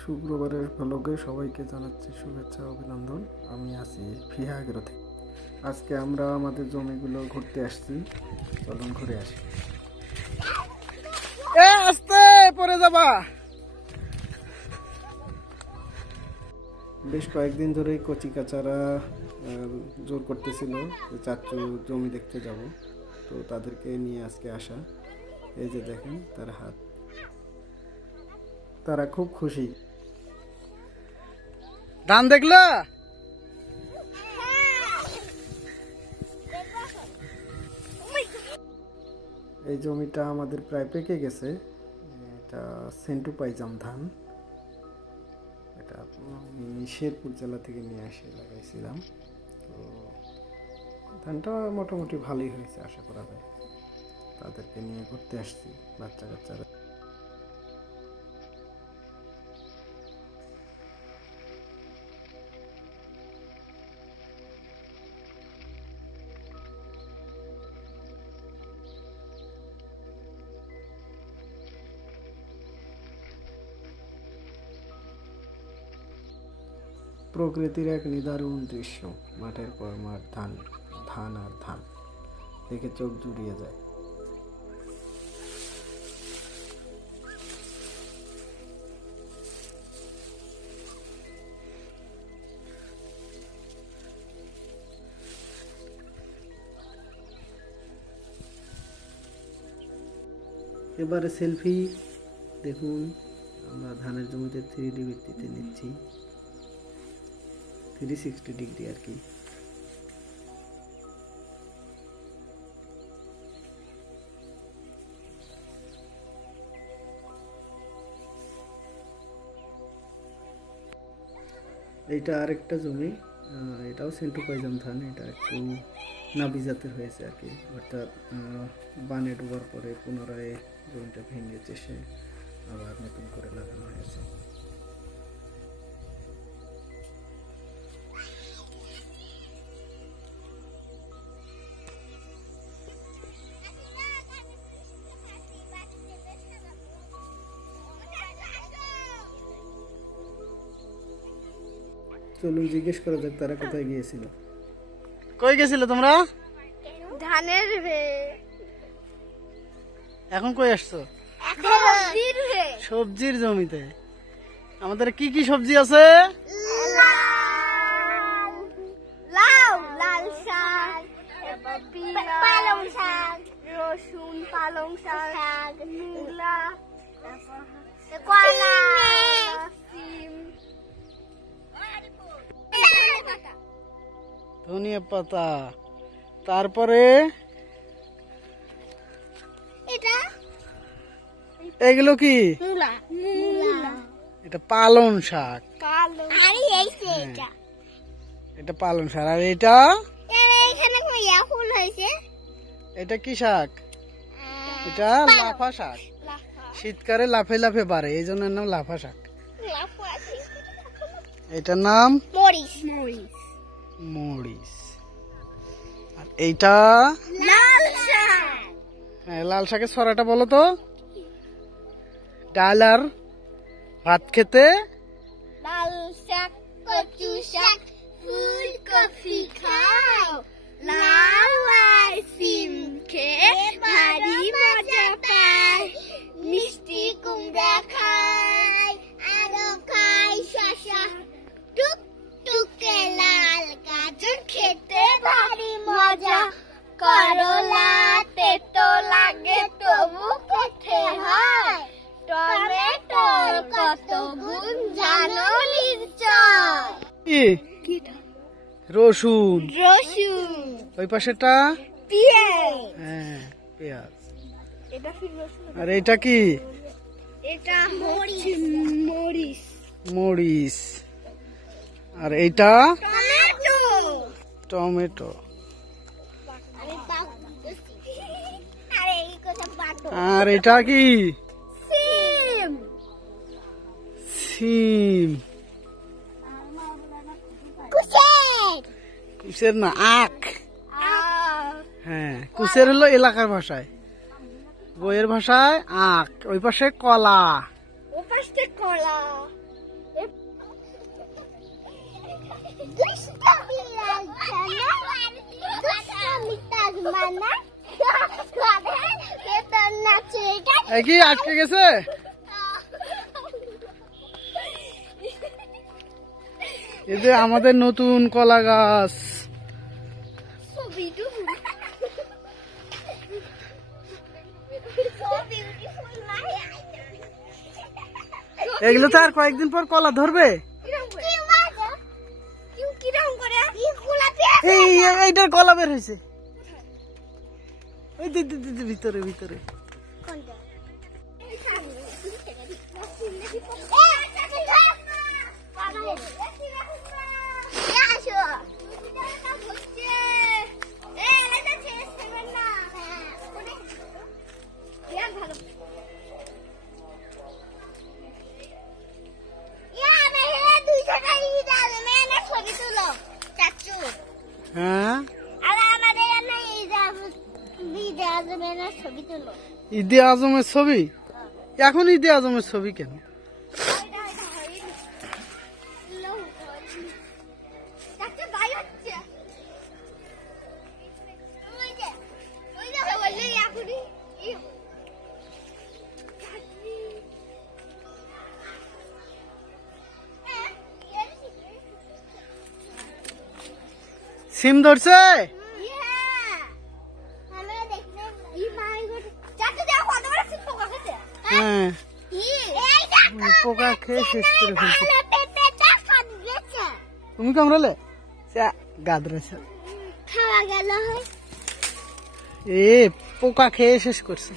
শুক্রবারের ব্লগে সবাইকে জানাচ্ছি শুভেচ্ছা অভিনন্দন। আমি আছি ফিহাগ্রো থেকে। আজকে আমরা আমাদের জমিগুলো ঘুরতে আসছি, চলুন ঘুরে আসি। আস্তে পড়ে যাবা। বেশ কয়েকদিন ধরেই কচি কাচারা জোর করতেছিল যে চাচু জমি দেখতে যাব, তো তাদেরকে নিয়ে আজকে আসা। এই যে দেখেন তার হাত, তারা খুব খুশি। ধান দেখলা? এই জমিটা আমাদের প্রায় পেকে গেছে। এটা সেন্টু পাইজাম ধান। এটা আমি শেরপুর জেলা থেকে নিয়ে এসে লাগাইছিলাম। তো ধানটা মোটামুটি ভালোই হয়েছে আশা করা যায়। তাদেরকে নিয়ে ঘুরতে আসছি, বাচ্চা কাচ্চারা। প্রকৃতির এক নিদারুণ দৃশ্য, মাঠের পর মাঠ, ধান ধান আর ধান, দেখে চোখ জুড়িয়ে যায়। এবারে সেলফি দেখুন, আমরা ধানের জমিতে 3D ভিত্তিতে নিচ্ছি, 360 ডিগ্রি আর কি। এইটা আরেকটা জমি, এটাও সেন্টু পাইজাম ধান। এটা একটু নাবি জাতের হয়েছে আর কি, অর্থাৎ বানে ডোবার পরে পুনরায় জমিটা ভেঙে চেষে আবার নতুন করে লাগানো হয়েছে। চলুন জিজ্ঞেস করা যাক তারা কোথায় গিয়েছিল। কই গেছিল তোমরা? ধানের এখন কই আসছো? সবজির জমিতে। আমাদের কি কি সবজি আছে? লাউ, লাল শাক, পালং শাক, রসুন, পালং শাক, মূলা, কলা, সিম, ধনিয়া পাতা। তারপরে এগুলো কি? এটা পালং শাক। এটা পালং শাক। আর এটা এটা কি শাক? এটা লাফা শাক। শীতকালে লাফে লাফে বাড়ে, এই জন্য নাম লাফা শাক। এটার নাম মরিচ। আর এইটা লাল শাক। হ্যাঁ, লাল শাকের ছড়াটা বলো তো। ডাল আর ভাত খেতে লাল শাক, কচু শাক, ফুলকপি খাও, লাউ আর সিম খেয়ে ভারী মজা পাই, মিষ্টি কুমড়া খাই, আরো খাই শসা, টুকটুকে লাল গাজর খেতে ভারী মজা, করলা তেতো লাগে তবু খেতে হয়, টমেটোর কত গুণ জানো নিশ্চয়। রসুন। ওই পাশেটা পেঁয়াজ। হ্যাঁ, পেঁয়াজ। এটা কি রসুন? আর এটা কি? এটা মরিচ। মরিচ। আর এইটা টমেটো। টমেটো। আর এটা কি? সিম। কুশের না, আখ। হ্যাঁ, কুশের হলো এলাকার ভাষায়, বইয়ের ভাষায় আখ। ওই পাশে কলা। কলা। কি আটকে গেছে? এই যে আমাদের নতুন কলা গাছ। এগুলো তো আর কয়েকদিন পর কলা ধরবে। এইটার কলা বের হয়েছে ভিতরে ভিতরে। হ্যাঁ ঈদে আজমের ছবি? এখন ঈদে আজমের ছবি কেন? সিম ধরছে? হ্যাঁ পোকা খেয়ে শেষ করে ফেলছে। তুমি কামড়ালে? গাদরেছে খাওয়া গেল। এ পোকা খেয়ে শেষ করছে।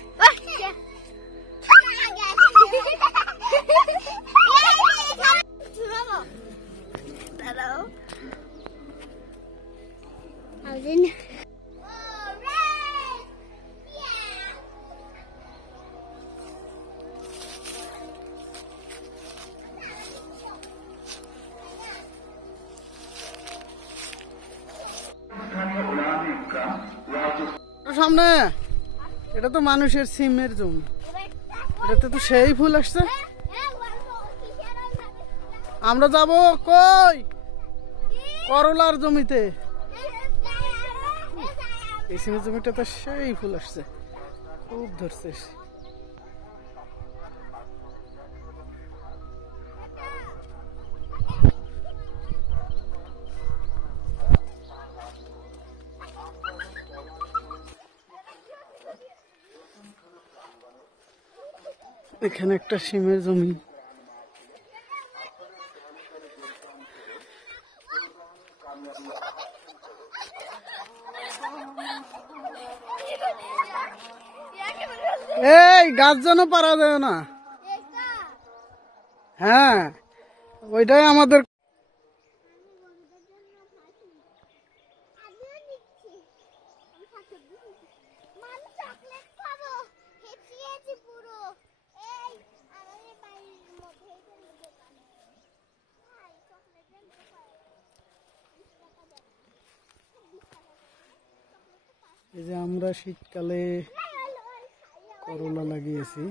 সামনে এটা তো মানুষের সিমের জমি, এটাতে তো সেই ফুল আসছে। আমরা যাব কই? করলার জমিতে। এই সিমের জমিটা তো সেই ফুল আসছে, খুব ধরছে। এখানে একটা সিমের জমি। এই গাছ যেন পারা যায় না। হ্যাঁ ওইটাই আমাদের। এই যে আমরা শীতকালে করলা লাগিয়েছি।